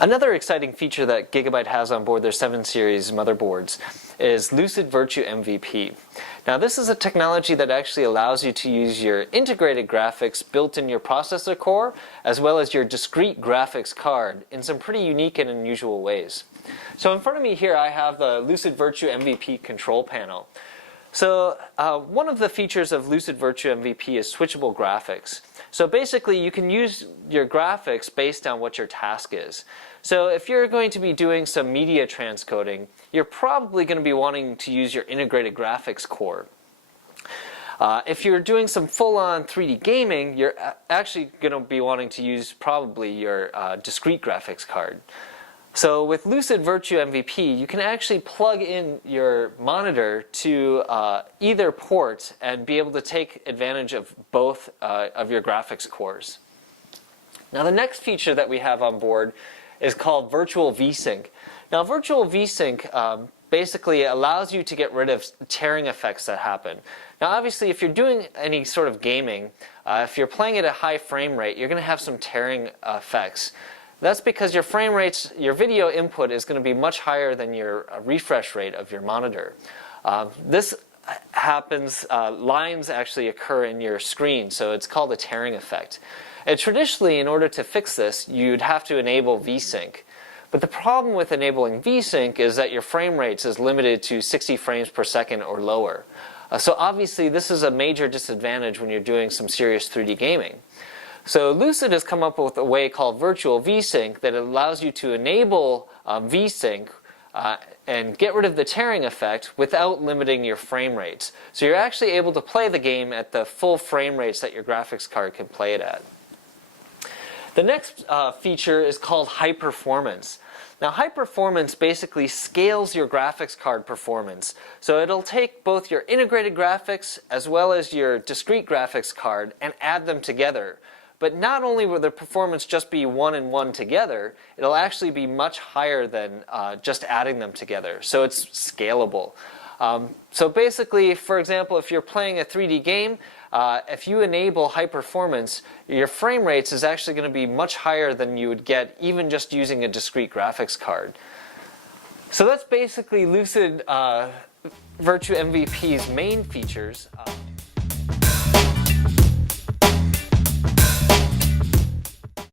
Another exciting feature that Gigabyte has on board their 7 series motherboards is Lucid Virtu MVP. Now this is a technology that actually allows you to use your integrated graphics built in your processor core as well as your discrete graphics card in some pretty unique and unusual ways. So in front of me here I have the Lucid Virtu MVP control panel. So one of the features of Lucid Virtu MVP is switchable graphics. So basically you can use your graphics based on what your task is. So if you're going to be doing some media transcoding, you're probably going to be wanting to use your integrated graphics core. If you're doing some full-on 3D gaming, you're actually going to be wanting to use probably your discrete graphics card. So with Lucid Virtu MVP, you can actually plug in your monitor to either port and be able to take advantage of both of your graphics cores. Now the next feature that we have on board is called Virtual Vsync. Now Virtual Vsync basically allows you to get rid of tearing effects that happen. Now obviously if you're doing any sort of gaming, if you're playing at a high frame rate, you're going to have some tearing effects. That's because your frame rates, your video input is going to be much higher than your refresh rate of your monitor. This happens, lines actually occur in your screen, so it's called a tearing effect. And traditionally, in order to fix this, you'd have to enable Vsync. But the problem with enabling Vsync is that your frame rates is limited to 60 frames per second or lower. So obviously this is a major disadvantage when you're doing some serious 3D gaming. So Lucid has come up with a way called Virtual Vsync that allows you to enable Vsync and get rid of the tearing effect without limiting your frame rates. So you're actually able to play the game at the full frame rates that your graphics card can play it at. The next feature is called Hyperformance. Now Hyperformance basically scales your graphics card performance. So it'll take both your integrated graphics as well as your discrete graphics card and add them together. But not only will the performance just be one and one together, it'll actually be much higher than just adding them together. So it's scalable. So basically, for example, if you're playing a 3D game, if you enable Hyperformance, your frame rates is actually going to be much higher than you would get even just using a discrete graphics card. So that's basically Lucid Virtu MVP's main features.